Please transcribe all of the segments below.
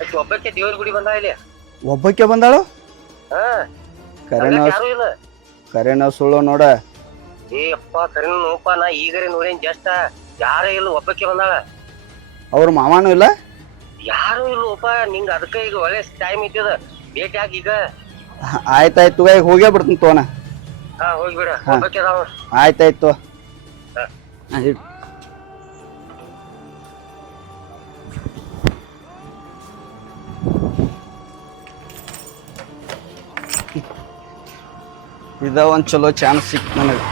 ಆಕಿ ಒಬ್ಬಕ್ಕೆ ದೇವ್ರ ಗುಡಿ ಬಂದ ಇಲ್ಲಿ. ಒಬ್ಬಕ್ಕೆ ಬಂದಾಳು? ಹಾ ಕರೆನ ಇಲ್ಲ. ಕರೆನ ಸುಳ್ಳು ನೋಡ. ಏ ಅಪ್ಪ ಕರೆನ ನೋಪ, ನಾ ಈಗರೆ ನೋಡೇನ್ ಜಸ್ಟ್. ಯಾರು ಇಲ್ಲ, ಒಬ್ಬಕ್ಕೆ ಬಂದಾಳ. ಅವ್ರ ಮಾವನೂ ಇಲ್ಲ? ಯಾರು ಇಲ್ಲಪ್ಪ. ನಿಂಗ ಅದಕ್ಕೆ ಈಗ ಒಳ್ಳೆ ಟೈಮ್ ಐತದ, ಭೇಟಿ ಆಗಿ ಈಗ. ಆಯ್ತಾಯ್ತು, ಈಗ ಹೋಗೇ ಬಿಡ್ತೀನಿ ತೋನ. ಹಾ ಹೋಗ್ಬಿಡ, ಒಬ್ಬಕ್ಕೆ ಅದಾವ. ಆಯ್ತಾಯ್ತು. ಇದ ಒಂದ್ ಚಲೋ ಚಾನ್ಸ್ ಸಿಕ್ತು ನನಗೆ.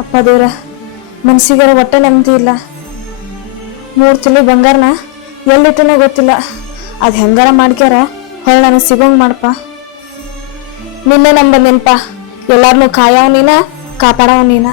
ಅಪ್ಪ ದೇವ್ರ, ಮನ್ಸಿಗಾರ ಒಟ್ಟೆ ನೆಮ್ಮದಿ ಇಲ್ಲ. 3 ತೊಲೆ ಬಂಗಾರನ ಎಲ್ಲಿಟ್ಟನೋ ಗೊತ್ತಿಲ್ಲ. ಅದು ಹೆಂಗಾರ ಮಾಡ್ಕ್ಯಾರ ಹೊಳ್ಳಿ ನನಗೆ ಸಿಗೋಂಗ್ ಮಾಡಪ್ಪ. ನಿನ್ನೆ ನಂಬಂದೇನಪ್ಪ, ಎಲ್ಲಾರನ್ನೂ ಕಾಯವ್ ನೀನ, ಕಾಪಾಡವ್ ನೀನ.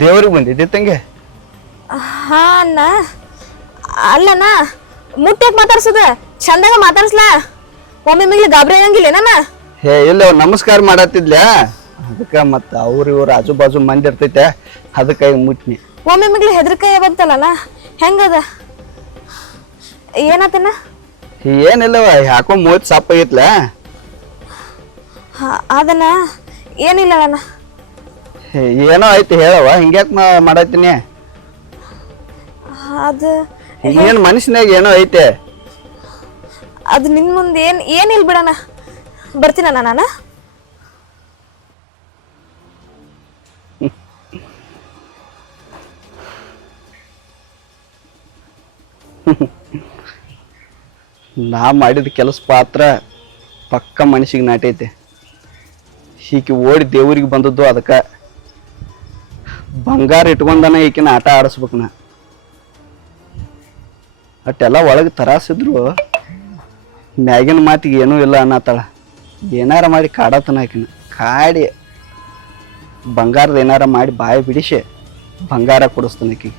ದೇವ್ರಿಗೆ ಬಂದಿದ್ದೆ ತಂಗೆ? ಹಾ ಅಣ್ಣ. ಅಲ್ಲಣ್ಣ, ಮುಟ್ಟ್ಯಾಕ್ ಮಾತಾಡ್ಸದ ಚಂದಾಗ ಮಾತಾಡ್ಸ್ಲಾ. ಒಮ್ಮೆ ಮಿಗ್ಲಿ ಗಾಬ್ರಿ ಆಗಂಗಿಲ್ಲ ನನ್ನ. ಹೇ ಇಲ್ಲ, ನಮಸ್ಕಾರ ಮಾಡತ್ತಿದ್ಲ, ಅದಕ್ಕೆ ಮತ್ತೆ ಅವ್ರು ಇವ್ರು ಆಜು ಬಾಜು ಮಂದಿ ಇರ್ತೈತೆ, ಅದಕ್ಕೆ ಮುಟ್ನಿ. ಒಮ್ಮೆ ಮಿಗ್ಲಿ ಹೆದರ್ಕಾಯ ಬಂತಲ್ಲಣ್ಣ, ಹೆಂಗದ? ಏನಾತಣ್ಣ? ಏನಿಲ್ಲವ, ಯಾಕೋ ಮೂವತ್ತು ಸಪ್ಪ ಆಗೈತ್ಲ. ಅದನ್ನ ಏನಿಲ್ಲ ಅಣ್ಣ. ಏನೋ ಐತಿ ಹೇಳವ, ಹಿಂಗ್ಯಾಕ್ ಮಾಡತ್ತೀನಿ? ಅದು ಹಿಂಗೇನು ಮನುಷ್ಯನಾಗ ಏನೋ ಐತೆ. ಅದು ನಿನ್ ಮುಂದೆ ಏನಿಲ್ಲ ಬಿಡಣ. ಬರ್ತೀನಣ್ಣ ನಾನು. ನಾ ಮಾಡಿದ ಕೆಲಸ ಪಾತ್ರ ಪಕ್ಕ ಮನುಷ್ಯಗೆ ನಾಟೈತೆ. ಈಕಿ ಓಡಿ ದೇವ್ರಿಗೆ ಬಂದದ್ದು ಅದಕ್ಕೆ. ಬಂಗಾರ ಇಟ್ಕೊಂಡನ ಈಕಿನ ಆಟ ಆಡಿಸ್ಬೇಕು ನಾ. ಅಟ್ಟೆಲ್ಲ ಒಳಗೆ ತರಾಸಿದ್ರು ಮ್ಯಾಗಿನ ಮಾತಿಗೆ ಏನೂ ಇಲ್ಲ ಅನ್ನತ್ತಾಳ. ಏನಾರ ಮಾಡಿ ಕಾಡತನ ಆಕಿನ ಕಾಡಿ ಬಂಗಾರದ ಏನಾರ ಮಾಡಿ ಬಾಯಿ ಬಿಡಿಸಿ ಬಂಗಾರ ಕೊಡಿಸ್ತಾನೆ ಆಕಿ.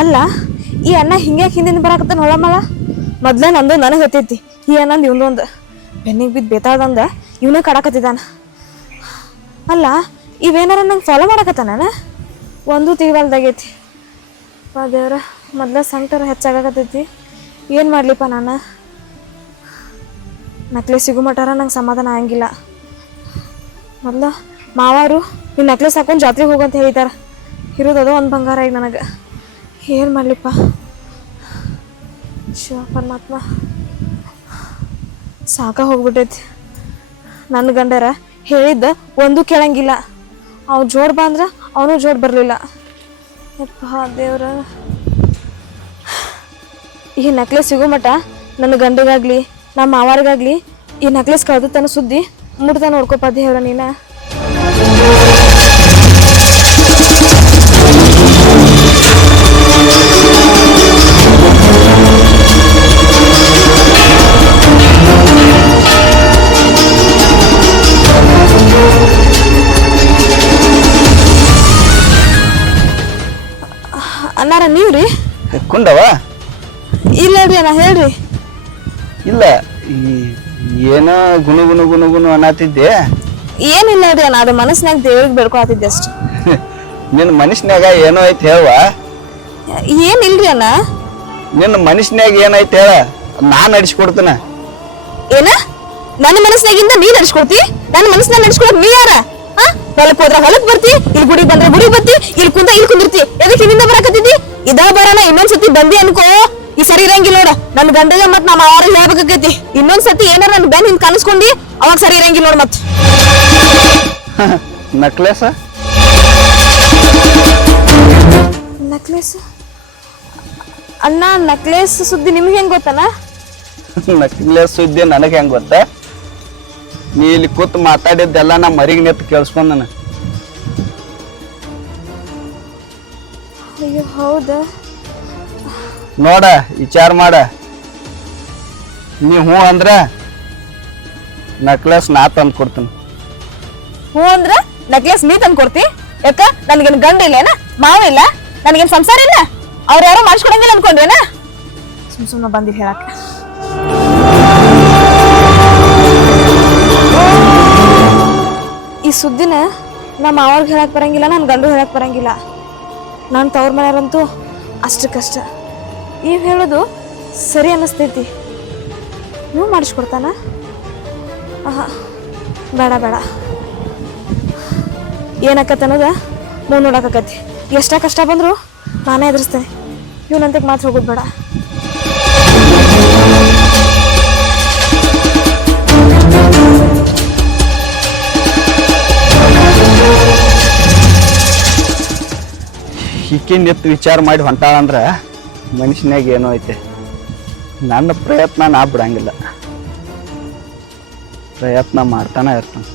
ಅಲ್ಲ, ಈ ಅಣ್ಣ ಹಿಂಗ್ಯಾಕೆ ಹಿಂದಿನ ಬರಾಕತ್ತಾನ ಹೊಳಮಳ? ಮೊದ್ಲೇ ನಂದು ನನಗೆ ಹತ್ತೈತಿ, ಈ ಅಣ್ಣಂದು ಇವನೊಂದು ಬೆನ್ನಿಗೆ ಬಿದ್ದು ಬೇತಾಳ್ದಂದ ಇವನೇ ಕಾಡಕತ್ತಿದ್ದಾನ. ಅಲ್ಲ, ಇವೇನಾರ ನಂಗೆ ಫಾಲೋ ಮಾಡಕತ್ತಾನ? ಒಂದು ತಿಳಿವಲ್ದಾಗೈತಿ. ದೇವ್ರ, ಮೊದ್ಲ ಸಂಕಟ ಹೆಚ್ಚಾಗತ್ತೈತಿ. ಏನು ಮಾಡ್ಲಿಪ್ಪ ನಾನು? ನಕ್ಲೇಸ್ ಸಿಗೋ ಮಟಾರ ನಂಗೆ ಸಮಾಧಾನ ಆಗಂಗಿಲ್ಲ. ಮೊದ್ಲ ಮಾವಾರು ಈ ನಕ್ಲೇಸ್ ಹಾಕೊಂಡು ಜಾತ್ರೆಗೆ ಹೋಗಂತ ಹೇಳಿದಾರ. ಇರೋದದು ಒಂದು ಬಂಗಾರ ಈಗ ನನಗೆ. ಏನು ಮಾಡಲಿಪ್ಪ ಶಿವ ಪರಮಾತ್ಮ, ಸಾಕ ಹೋಗ್ಬಿಟ್ಟೈತಿ. ನನ್ನ ಗಂಡರ ಹೇಳಿದ್ದ ಒಂದು ಕೇಳಂಗಿಲ್ಲ. ಅವ್ ಜೋಡ್ ಬಾ ಅಂದ್ರೆ ಅವನು ಜೋಡ್ ಬರಲಿಲ್ಲ. ಯಪ್ಪ ದೇವ್ರ, ಈ ನೆಕ್ಲೆಸ್ ಸಿಗೋ ಮಟ್ಟ ನನ್ನ ಗಂಡಗಾಗ್ಲಿ ನಮ್ಮ ಮಾವಾರಿಗಾಗ್ಲಿ ಈ ನೆಕ್ಲೆಸ್ ಕಳೆದತ್ತನ ಸುದ್ದಿ ಮುಟ್ದ ನೋಡ್ಕೋಪ ದೇವ್ರ ನೀನ. ಅನ್ನಾರ ನೀವ್ರಿ? ಕುಂಡವ ಇಲ್ಲ ಹೇಳ್ರಿ ಅಣ್ಣ ಹೇಳ್ರಿ. ಇಲ್ಲ ಏನೋ ಗುಣು ಗುಣು ಗುಣು ಗುಣು ಅನ್ನತ್ತಿದ್ದೆ. ಏನಿಲ್ಲ ಹೇಳ್ರಿ ಅಣ್ಣ, ಅದು ಮನಸ್ಸಿನಾಗ ದೇವ್ರಿಗೆ ಬೇಡ್ಕೊಳತಿದ್ದೆ ಅಷ್ಟು. ನಿನ್ನ ಮನುಷ್ಯನಾಗ ಏನೋ ಐತಿ ಹೇಳುವ. ಏನಿಲ್ರಿ ಅಣ್ಣ. ನಿನ್ನ ಮನುಷ್ಯನಾಗ ಏನೈತಿ ಹೇಳ, ನಾನ್ ನಡಿಸ್ಕೊಡ್ತೇನೆ. ಏನ ನನ್ನ ಮನಸ್ಸಿನಾಗಿಂದ ನೀ ನಡ್ಸ್ಕೊಡ್ತಿ? ನನ್ನ ಮನಸ್ಸಿನಾಗ ನಡ್ಸ್ಕೊಳಕ್ ನೀ ಯಾರ? ಹೊಲಕ್ ಹೋದ್ರ ಹೊಲಕ್ ಬರ್ತಿ, ಇಲ್ಲಿ ಗುಡಿ ಬಂದ್ರ ಗುಡಿ ಬರ್ತಿ, ಇಲ್ಲಿ ಕುಂದಿರ್ತಿ. ಎದಕ್ಕೆ ಇಲ್ಲಿಂದ ಬರಾಕತ್ತಿದ್ದಿ? ಇದ ಬರೋಣ ಇನ್ನೊಂದ್ಸತಿ ಬಂದಿ ಅನ್ಕೋ, ಈ ಸರಿ ಇರಂಗಿಲ್ಲ ನೋಡ. ನನ್ ಗಂಡಗ ಮತ್ ನಮ್ಮ ಅವ್ರ ಹೇಳ್ಬೇಕಾಕೈತಿ. ಇನ್ನೊಂದ್ಸತಿ ಏನಾರ ನನ್ ಬೆನ್ ಹಿಂದ್ ಕಾಣಿಸ್ಕೊಂಡಿ ಅವಾಗ ಸರಿ ಇರಂಗಿಲ್ಲ ನೋಡ್. ಮತ್ ನಕ್ಲೇಸ ನಕ್ಲೇಸ್ ಅಣ್ಣ, ನಕ್ಲೇಸ್ ಸುದ್ದಿ ನಿಮ್ಗೆ ಹೆಂಗ್ ಗೊತ್ತಣ್ಣ? ನಕ್ಲೇಸ್ ಸುದ್ದಿ ನನಗೆ ಹೆಂಗ್ ಗೊತ್ತ? ನೀ ಇಲ್ಲಿ ಕೂತ್ ಮಾತಾಡಿದ್ದೆಲ್ಲ ನಾ ಮರಿಗ್ ನೆತ್ ಕೇಳಿಸ್ಕೊಂಡ್ ನಾನು. ಅಯ್ಯೋ ಹೌದಾ? ನೋಡ ವಿಚಾರ ಮಾಡ. ನೀ ಹ್ಞೂ ಅಂದ್ರ ನಕ್ಲೇಸ್ ನಾ ತಂದು ಕೊಡ್ತೀನಿ. ಹ್ಞೂ ಅಂದ್ರ ನಕ್ಲೇಸ್ ನೀ ತಂದು ಕೊಡ್ತಿ? ಯಾಕ ನನ್ಗೇನು ಗಂಡ ಇಲ್ಲೇನ, ಮಾವ ಇಲ್ಲ, ನನ್ಗೇನು ಸಂಸಾರ ಇಲ್ಲ, ಅವ್ರು ಯಾರೋ ಮಾಡಿಸ್ಕೊಡಂಗಿಲ್ಲ ಅನ್ಕೊಂಡ್ರೇನ? ಸುಮ್ಮನೆ ಬಂದಿದ್ ಹೇಳಕ್ಕೆ. ಈ ಸುದ್ದಿನ ನಮ್ಮ ಮಾವ್ರಿಗೆ ಹೇಳಕ್ ಬರಂಗಿಲ್ಲ, ನನ್ನ ಗಂಡು ಹೇಳಕ್ ಬರಂಗಿಲ್ಲ. ನಾನು ತವ್ರ ಮನೆಯವ್ರಂತೂ ಅಷ್ಟಕ್ಕಷ್ಟ. ನೀವು ಹೇಳೋದು ಸರಿ ಅನ್ನಿಸ್ತೈತಿ. ನೀವು ಮಾಡಿಸ್ಕೊಡ್ತಾನ? ಬೇಡ ಬೇಡ, ಏನಕ್ಕತ್ತ ಅನ್ನೋದ ಮುಂದೆ ನೋಡಕತ್ತೈತಿ. ಎಷ್ಟ ಕಷ್ಟ ಬಂದ್ರು ನಾನೇ ಎದುರಿಸ್ತೇನೆ. ಇವನಂತಕ್ಕೆ ಮಾತ್ರ ಹೋಗೋದು ಬೇಡ. ಈಕಿಂದ ಎತ್ತು ವಿಚಾರ ಮಾಡಿ ಹೊಂಟಾಳಂದ್ರ ಮನುಷ್ಯನಾಗ ಏನೋ ಐತೆ. ನನ್ನ ಪ್ರಯತ್ನ ನಾ ಬಿಡಂಗಿಲ್ಲ, ಪ್ರಯತ್ನ ಮಾಡ್ತಾನೆ ಇರ್ತಾನೆ.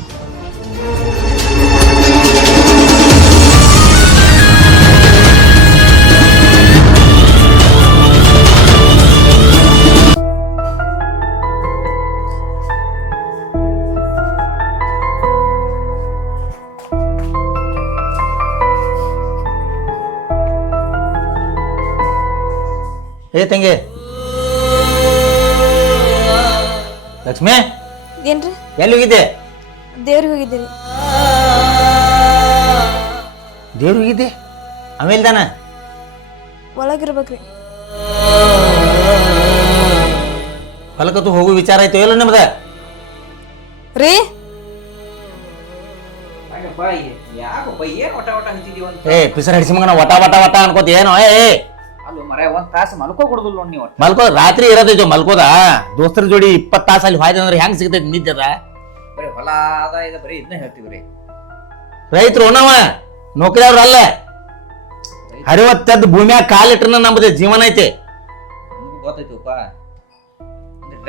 ಏ ತಂಗಿ ಲಕ್ಷ್ಮಿ, ಏನ್ರಿ? ಎಲ್ಲಿ ಹೋಗಿದ್ದೆ? ದೇವ್ರಿಗೆ ಹೋಗಿದ್ದೀರಿ. ದೇವ್ರಿಗೆ ಹೋಗಿದ್ದೆ? ಆಮೇಲೆ ತಾನ ಒಳಗಿರ್ಬೇಕ್ರಿ. ಹೊಲಕತ್ತು ಹೋಗೋ ವಿಚಾರ ಆಯ್ತು ಎಲ್ಲ ನಿಮ್ದ? ರೀ ಏ ಪಿಸರ್ ಹಿಡಿಸಿ ಮಗನ ವಟ ವಟ ವಟ ಅನ್ಕೋತ ಏನೋ. ಏ ಒಂದ್ ತಾಸು ಮಲ್ಕೋ ಕೊಡುದಿಲ್ಲ ನೋಡಿ ನೀವು. ಮಲ್ಕೋದ ರಾತ್ರಿ ಇರೋದೈತೆ ಮಲ್ಕೋದ. ದೋಸ್ತರ ಜೋಡಿ 20 ತಾಸು ಅಲ್ಲಿ ಹಾಯ್ದ ಅಂದ್ರೆ ಹೆಂಗ್ ಸಿಗ್ತೈತಿ ನಿದ್ದೆ? ಅದ ಬರೀ ಹೊಲ ಅದ ಇದು ಬರೀ ಇದನ್ನ ಹೇಳ್ತೀವ್ರಿ. ರೈತರು ನಾವ ನೌಕರಿ ಅವ್ರ ಅಲ್ಲ. ಹರಿವತ್ತದ್ದು ಭೂಮಿಯಾಗ ಕಾಲಿಟ್ರನ ನಮ್ಮದು ಜೀವನ ಐತಿ. ನಿಮ್ಗೂ ಗೊತ್ತೈತಪ್ಪ,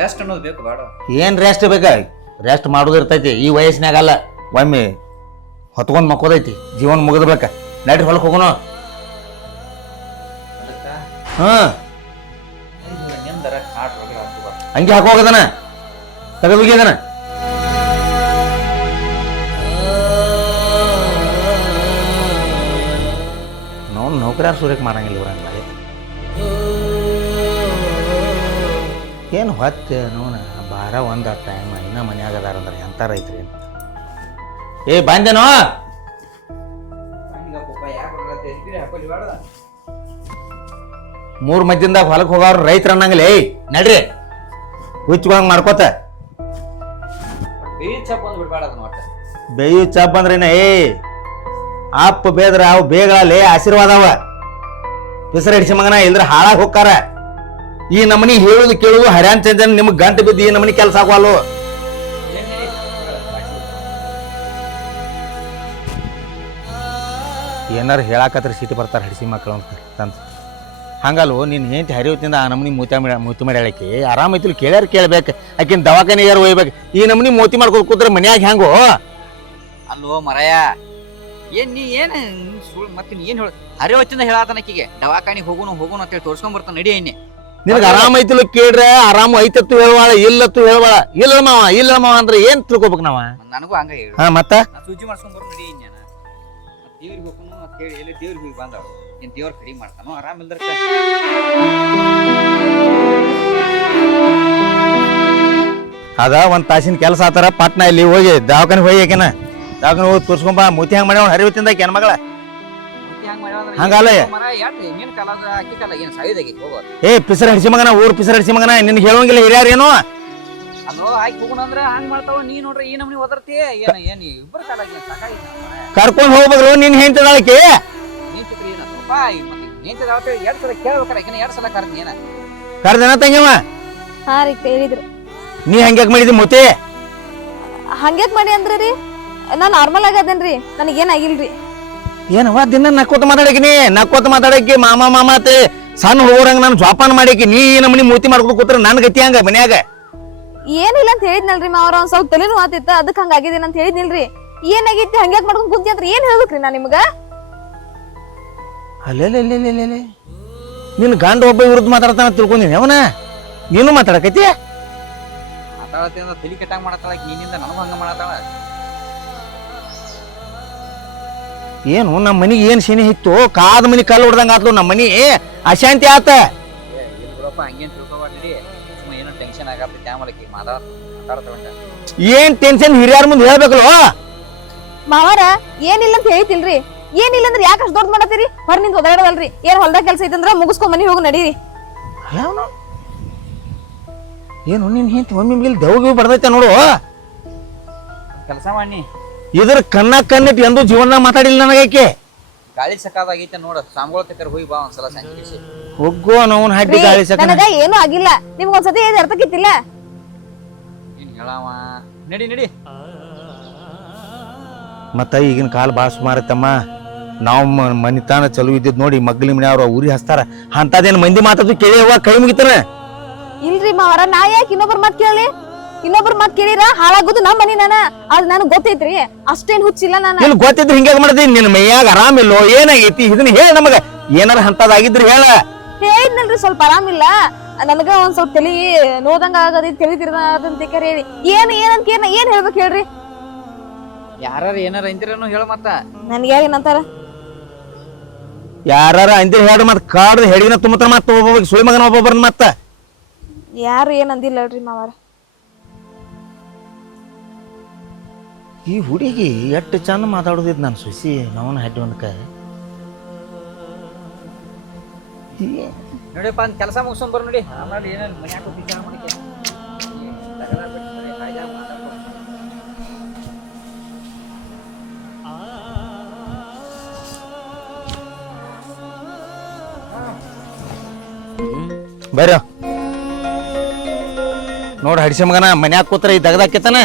ರೆಸ್ಟ್ ಅನ್ನೋದು ಬೇಕು ಬೇಡ? ಏನ್ ರೆಸ್ಟ್ ಬೇಕ? ರೆಸ್ಟ್ ಮಾಡೋದು ಇರ್ತೈತಿ. ಈ ವಯಸ್ಸಿನಾಗ ಅಲ್ಲ, ಒಮ್ಮೆ ಹೊತ್ಕೊಂಡ್ ಮಕ್ಕೋದೈತಿ. ಜೀವನ ಮುಗಿದ್ಬೇಕ. ನಡ್ರಿ ಹೊಲಕ್ ಹೋಗೋಣ. ಹಂಗೆ ಹಾಕೋಗದನ ತೆಗೆದನ. ನಾವು ನೌಕರಿಯಾರು ಸೂರ್ಯಕ್ಕೆ ಮಾಡಂಗಿಲ್ಲ ಇವ್ರಂಗ. ಏನು ಹೊತ್ತೆ ನೋಣ ಬಾರ ಒಂದ ಟೈಮ್ ಇನ್ನ ಮನ್ಯಾಗ ಅದಾರ ಅಂದ್ರೆ ಎಂತ ರೈತ್ರಿ. ಏ ಬಂದೇನೋ? ಮೂರ್ ಮಧ್ಯದಾಗ ಹೊಲಕ್ ಹೋಗೋರು ರೈತರ ಅನ್ನಂಗಿಲ್ಲ. ಏಯ್ ನಡ್ರಿ ಹುಚ್ಕೊಂಡ್ ಮಾಡ್ಕೋತ. ಬೇಯು ಚಪ್ ಅಂದ್ರೇನ? ಏ ಅಪ್ಪ ಬೇದ್ರ ಅವು ಬೇಗಳಲ್ಲಿ ಆಶೀರ್ವಾದ ಅವ. ಹೆಸರು ಹಿಡಿಸಿ ಮಗನ ಇಲ್ದ್ರ ಹಾಳಾಗಿ ಹೋಗ್ತಾರ. ಈ ನಮನಿ ಹೇಳುದು ಕೇಳುದು ಹರ್ಯಾನ್ ಚಂದನ್ ನಿಮ್ಗೆ ಗಂಟು ಬಿದ್ದು ಈ ನಮನಿ ಕೆಲಸ ಆಗುವಲ್ಲು. ಏನಾರು ಹೇಳಾಕತ್ರ ಸಿಟಿ ಬರ್ತಾರ ಹಡಿಸಿ ಮಕ್ಕಳು ಅಂತ. ಹಂಗಲ್ವ ನೀನು ಹೆಂಡತಿ ಹರಿವತ್ತಿಂದ ಆ ನಮ್ನಿ ಮೂತಿ ಮಾಡಿ ಹೇಳಕ್ಕೆ ಆರಾಮೈತಿಲ್ ಕೇಳ್ಯಾರ ಕೇಳ್ಬೇಕು ಆಕಿನ ದವಾಖಾನೆಗಾರ ಒಯ್ಬೇಕು ಈ ನಮ್ನಿ ಮೂತಿ ಮಾಡ್ಕೊಂಡು ಕೂತ್ರೆ ಮನ್ಯಾಗ ಹೆಂಗೋ ಅಲ್ವೋ ಮರಯ ಏನ್ ಸುಳ್ಳು ಮತ್ತೆ ನೀ ಏನ್ ಹೇಳ ಹರಿವತ್ತಿಂದ ಹೇಳಾತನಕ್ಕಿಗೆ ದವಾಖಾನಿಗೆ ಹೋಗೋಣ ಅಂತೇಳಿ ತೋರ್ಸ್ಕೊಂಡ್ ಬರ್ತಾನೆ ನಡಿ ಎಣ್ಣೆ ನಿನಗೆ ಆರಾಮೈತಿಲ್ ಕೇಳ್ರೆ ಆರಾಮ ಐತತ್ತು ಹೇಳ್ವಾಳ ಇಲ್ಲತ್ತು ಹೇಳ್ವಾಳ ಇಲ್ಲ ಮಾವ ಅಂದ್ರೆ ಏನ್ ತಿಳ್ಕೊಬೇಕು ನಾವ ನನಗೂ ಹಂಗ ಹೇಳು ಹಾ ಮತ್ತ ಸೂಜಿ ಮಾಡ್ಸ್ಕೊಂಡ್ ಬರೋ ನಡಿ ಎಣ್ಣೆ ದೇವ್ರಿಗೆ ಹೋಗೋನು ಅಂತ ಹೇಳಿ ಎಲ್ಲಿ ದೇವ್ರಿಗೆ ಹೋಗಿ ಬಂದವ ಏನ್ ದೇವ್ರ ಕಡಿಮೆ ಮಾಡ್ತಾನೋ ಆರಾಮ ಇಲ್ದ್ರ ಅದ ಒಂದ್ ತಾಸಿನ ಕೆಲಸ ಆತರ ಪಟ್ನ ಇಲ್ಲಿ ಹೋಗಿ ದವಾಖಾನೆ ಹೋಗಿ ಆಕೆನ ದವಾಖಾನೆ ಹೋಗಿ ತೋರ್ಸ್ಕೊಂಬ ಮೂತಿ ಹಂಗ ಮಾಡ್ಯಾವ ಹರಿವತ್ತಿಂದ ಆಕೆ ಮಗಳ ಹಂಗಲ್ಲ ಮೀನ್ ಕಾಲ ಅಕ್ಕಿ ಕಾಲ ಏನ್ ಸಾಯುದಾಗಿ ಹೋಗೋದು ಏ ಪಿಸರ್ ಹಡಿಸಿ ಮಗನ ಊರ್ ಪಿಸರ್ ಹಡಿಸಿ ಮಗನ ನಿನ್ಗೆ ಹೇಳೋಂಗಿಲ್ಲ ಹಿರಿಯಾರೇನು ಅಲ್ಲೋ ಆಯ್ಕೆ ಹೋಗೋಣ ಅಂದ್ರೆ ಹಂಗ್ ಮಾಡ್ತಾವ ನೀ ನೋಡ್ರಿ ಈ ನಮ್ನಿ ಒದರ್ತಿ ಏನ್ ಇಬ್ಬರ ಕಾಲ ಸಾಕಾಗಿತ್ತು ಕರ್ಕೊಂಡ್ ಹೋಗ್ಬೇಕು ನಿನ್ ಹೆಂಡತಿ ನೀನ್ ಚಿತ್ರ ಏನ ಸ್ವಲ್ಪ ಮತ್ತೆ ನೀನ್ 2 ಸಲ ಕೇಳ್ಬೇಕಾರ ಈಗ 2 ಸಲ ಕರ್ತೀನಿ ಏನ ಕರ್ದನ ತಂಗಿವ ಹಾ ರೀ ಕೇಳಿದ್ರು ನೀ ಹಂಗ್ಯಾಕ್ ಮಾಡಿದಿ ಮೂತಿ ಹಂಗ್ಯಾಕ್ ಮಾಡಿ ಅಂದ್ರಿ ರೀ ನಾ ನಾರ್ಮಲ್ ಆಗದೇನ್ರಿ ನನಗೇನಾಗಿಲ್ರಿ ಏನವ ದಿನ ನಕ್ಕೋತ ಮಾತಾಡಕಿ ಮಾಮ ಅಂತ ಸಣ್ಣ ಹೋಗೋರಂಗ ನಾನು ಜೋಪಾನ ಮಾಡಾಕಿ ನೀ ನಮ್ಮನಿ ಮೂತಿ ಮಾಡ್ಕೊಂಡು ಕೂತ್ರ ನನ್ ಗತಿ ಹಂಗ ಮನ್ಯಾಗ ಏನಿಲ್ಲ ಅಂತ ಹೇಳಿದ್ನಲ್ರಿ ಮಾವ್ರ ಒಂದ್ ಸ್ವಲ್ಪ ತಲೆನೂ ಆತಿತ್ತ ಅದಕ್ಕೆ ಹಂಗಾಗಿದ್ದೀನಿ ಅಂತ ಹೇಳಿದ್ನಿಲ್ರಿ ಏನಾಗೈತಿ ಹಂಗ್ಯಾಕ್ ಮಾಡ್ಕೊಂಡ್ ಕುಂತಿ ಅಂತ ಏನ್ ಹೇಳ್ಬೇಕ್ರಿ ನಾ ನಿಮ್ಗ ಅಲ್ಲೇ ನಿನ್ ಗಂಡ ಒಬ್ಬ ವಿರುದ್ಧ ಮಾತಾಡ್ತಾನ ತಿಳ್ಕೊಂಡಿನಿ ಅವನ ನೀನು ಮಾತಾಡಕೈತಿ ಮಾತಾಡತ್ತೆ ಅಂದ್ರೆ ತಲಿ ಕೆಟ್ಟಾಗ ಮಾಡತ್ತಾಳ ನೀನಿಂದ ನನಗೂ ಹಂಗ ಮಾಡತ್ತಾಳ ಏನು ನಮ್ಮ ಮನಿಗೆ ಏನ್ ಶನಿ ಇತ್ತು ಕಾದ ಮನಿ ಕಲ್ಲು ಹೊಡ್ದಂಗ ಆತ್ಲು ನಮ್ಮ ಮನಿ ಅಶಾಂತಿ ಆತ ಬಿಡಪ್ಪ ಹಂಗೇನ್ ತಿಳ್ಕೊಬಾರ್ದಿ ಏನೋ ಟೆನ್ಷನ್ ಆಗತ್ತೆ ಆಮೇಲೆ ಮಾತಾಡ್ತಾಳ ಏನ್ ಟೆನ್ಷನ್ ಹಿರಿಯಾರ ಮುಂದೆ ಹೇಳ್ಬೇಕಲ್ವ ಮಾವಾರ ಏನಿಲ್ಲ ಅಂತ ಹೇಳ್ತಿಲ್ರಿ ಏನಿಲ್ಲ ಅಂದ್ರೆ ಯಾಕೆ ಅಷ್ಟು ದೊಡ್ಡ ಮಾಡತ್ತೀರಿ ಹೊರ ನಿಂತ ಓದಾಡೋದಲ್ರಿ ಏನ್ ಹೊಲ್ದಾಗ ಕೆಲಸ ಐತಂದ್ರ ಮುಗಿಸ್ಕೊಂಡ್ ಮನಿ ಹೋಗಿ ನಡೀರಿ ಏನು ನಿನ್ ಹೆಂಡತಿ ಒಮ್ಮೆ ದೆವ್ಗೆ ಬರ್ತೈತೆ ನೋಡು ಕೆಲಸ ಮಾಡಿ ಇದ್ರ ಕಣ್ಣಿಟ್ಟು ಎಂದು ಜೀವನ ಮಾತಾಡಿಲ್ಲ ನನಗೈಕೆ ಗಾಳಿ ಸಕಾದಾಗೈತೆ ನೋಡ ಸಾಂಗೋಳ ತಕರ್ ಹೋಗಿ ಬಾ ಒಂದ್ಸಲ ಸಂಜೆ ಹೋಗೋ ನಾವು ಹಡ್ಡಿ ಗಾಳಿ ಸಕ ನನಗ ಏನೂ ಆಗಿಲ್ಲ ನಿಮ್ಗೊಂದ್ಸತಿ ಏನ್ ಅರ್ಥಕ್ಕಿತ್ತಿಲ್ಲ ಏನ್ ಹೇಳವ ನಡಿ ಮತ್ತ ಈಗಿನ ಕಾಲ ಭಾಳ ಸುಮಾರತ್ತಮ್ಮ ನಾವು ಮನಿತಾನ ಚಲೋ ಇದ್ದಿದ್ ನೋಡಿ ಮಗ್ಲಿ ಮನೆಯವ್ರ ಊರಿ ಹಚ್ತಾರ ಅಂತದೇನ್ ಮಂದಿ ಮಾತಾದ್ರು ಕೇಳಿ ಹೋಗ ಕೈ ಮುಗಿತಾನ ಇಲ್ರಿ ಮಾವರ ನಾ ಯಾಕೆ ಇನ್ನೊಬ್ರ ಮಾತ್ ಕೇಳಿ ಇನ್ನೊಬ್ರ ಮಾತ್ ಕೇಳಿರ ಹಾಳಾಗೋದು ನಮ್ಮ ಮನಿ ನಾನ ಅದ್ ನನಗ್ ಗೊತ್ತೈತ್ರಿ ಅಷ್ಟೇನ್ ಹುಚ್ಚಿಲ್ಲ ನಾನು ನಿನ್ ಗೊತ್ತಿದ್ರೆ ಹಿಂಗ್ಯಾಗ ಮಾಡ್ತೀನಿ ನಿನ್ ಮೈಯಾಗ ಆರಾಮಿಲ್ಲೋ ಏನಾಗೈತಿ ಇದನ್ನ ಹೇಳ ನಮಗ ಏನಾರ ಅಂತದಾಗಿದ್ರಿ ಹೇಳ ಹೇಳಿದ್ನಲ್ರಿ ಸ್ವಲ್ಪ ಆರಾಮಿಲ್ಲ ನನಗ ಒಂದ್ ಸ್ವಲ್ಪ ತಲಿ ನೋದಂಗ ಆಗದಿ ತಿಳಿದಿರಂತ ಹೇಳಿ ಏನಂತ ಏನ್ ಹೇಳ್ಬೇಕು ಹೇಳ್ರಿ ಯಾರು ಏನಾರ ಅಂದಿರನು ಹೇಳ ಮತ್ತ ನನ್ಗೆ ಏನಂತಾರ ಯಾರ ಅಂದಿರ ಹೇಳ ಮತ್ ಕಾಡ್ದ ಹೆಡಿನ ತುಂಬತಾರ ಮತ್ತ ಒಬ್ಬ ಸುಳಿ ಮಗನ ಒಬ್ಬೊಬ್ಬರನ್ನ ಮತ್ತ ಯಾರು ಏನ್ ಅಂದಿಲ್ಲ ಹೇಳ್ರಿ ಮಾವಾರ ಈ ಹುಡುಗಿ ಎಷ್ಟು ಚಂದ ಮಾತಾಡೋದಿದ್ ನಾನು ಸುಸಿ ನಾವನ್ನ ಹಡ್ಡಿ ಒಂದಕ ನೋಡಿಪ್ಪ ಅಂತ ಕೆಲಸ ಮುಗಿಸ್ಕೊಂಡ್ ಬರ್ ನೋಡಿ ಆಮೇಲೆ ಏನೇನು ಮನ್ಯಾಗ ವಿಚಾರ ಮಾಡಕ್ಕೆ ಬರ್ರ ನೋಡ್ ಹಡಿಸಿ ಮಗನ ಮನ್ಯಾಗ ಕೂತ್ರ ಈ ದಗದಾಕಿತ್ತಾನ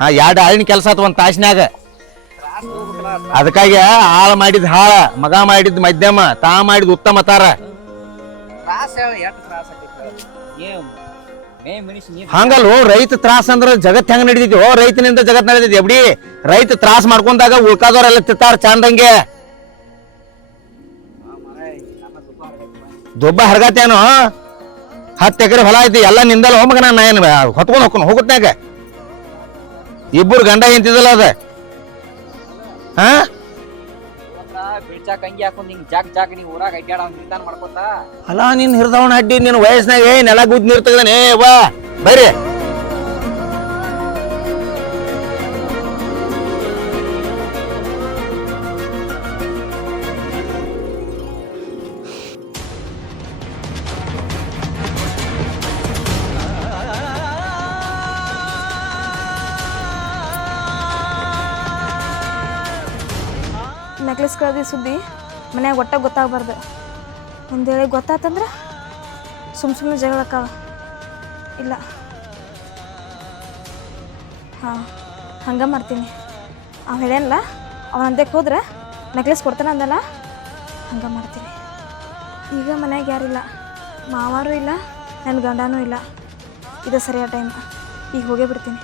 ಹಾ 2 ಆಳಿನ ಕೆಲಸ ಆತ ಒಂದ್ ತಾಸಿನ್ಯಾಗ ಅದಕ್ಕಾಗಿ ಹಾಳ ಮಾಡಿದ್ ಹಾಳ ಮಗ ಮಾಡಿದ್ ಮಧ್ಯಮ ತಾ ಮಾಡಿದ್ ಉತ್ತಮ ತಾರ ಹಂಗಲ್ವೋ ರೈತ ತ್ರಾಸ ಅಂದ್ರ ಜಗತ್ ಹೆಂಗ ನಡಿದಿದ್ಯೋ ರೈತನಿಂದ ಜಗತ್ ನಡೆದಿದ್ ಎಬ್ಡಿ ರೈತ ತ್ರಾಸ ಮಾಡ್ಕೊಂಡಾಗ ಉಳ್ಕಾದವ್ರೆಲ್ಲ ತಿತ್ತಾರ ಚಂದಂಗೆ ದೊಬ್ಬ ಹರಗಾತೇನೋ 10 ಎಕರೆ ಹೊಲ ಐತಿ ಎಲ್ಲ ನಿಂದಲ್ಲ ಹೋಮಗ ನಾನು ಏನ್ ಹೊತ್ಕೊಂಡ್ ಹೋಗ್ಕೊಂಡು ಹೋಗುತ್ನಾಗ ಇಬ್ಬರು ಗಂಡ ಎಂತಿದಲ್ಲ ಅದ ಹಾ ಬಿಡ್ಚಾಕ್ ಅಂಗಿ ಹಾಕೊಂಡ್ ಹಿಂಗ್ ಜಾಕ್ ನೀವ್ ಊರಾಗ ಅಡ್ಡಾಡ ನಿಂತಾನ ಮಾಡ್ಕೊತ ಅಲ್ಲ ನೀನ್ ಹಿರಿದವನ ಅಡ್ಡಿ ನಿನ್ ವಯಸ್ಸಿನಾಗ ನೆಲ ಗುದ್ ನೀರ್ ತೆಗ್ದಾನೆ ವಾ ಬರ್ರಿ ನೆಕ್ಲೆಸ್ ಕಳ್ದಿ ಸುದ್ದಿ ಮನ್ಯಾಗ ಒಟ್ಟ ಗೊತ್ತಾಗಬಾರ್ದು ಒಂದು ವೇಳೆ ಗೊತ್ತಾತಂದ್ರೆ ಸುಮ್ಮನೆ ಜಗಳಕ್ಕಾವ ಇಲ್ಲ ಹಾಂ ಹಂಗೆ ಮಾಡ್ತೀನಿ ಅವ ಹೇಳ್ಯಾನಲ್ಲ ಅವನ ಅಂತಕ್ಕೆ ಹೋದ್ರೆ ನೆಕ್ಲೆಸ್ ಕೊಡ್ತಾನೆ ಅಂದಲ್ಲ ಹಂಗೆ ಮಾಡ್ತೀನಿ ಈಗ ಮನ್ಯಾಗ ಯಾರಿಲ್ಲ, ಮಾವಾರೂ ಇಲ್ಲ, ನನ್ನ ಗಂಡನೂ ಇಲ್ಲ. ಇದು ಸರಿಯಾದ ಟೈಮ್, ಈಗ ಹೋಗೇ ಬಿಡ್ತೀನಿ.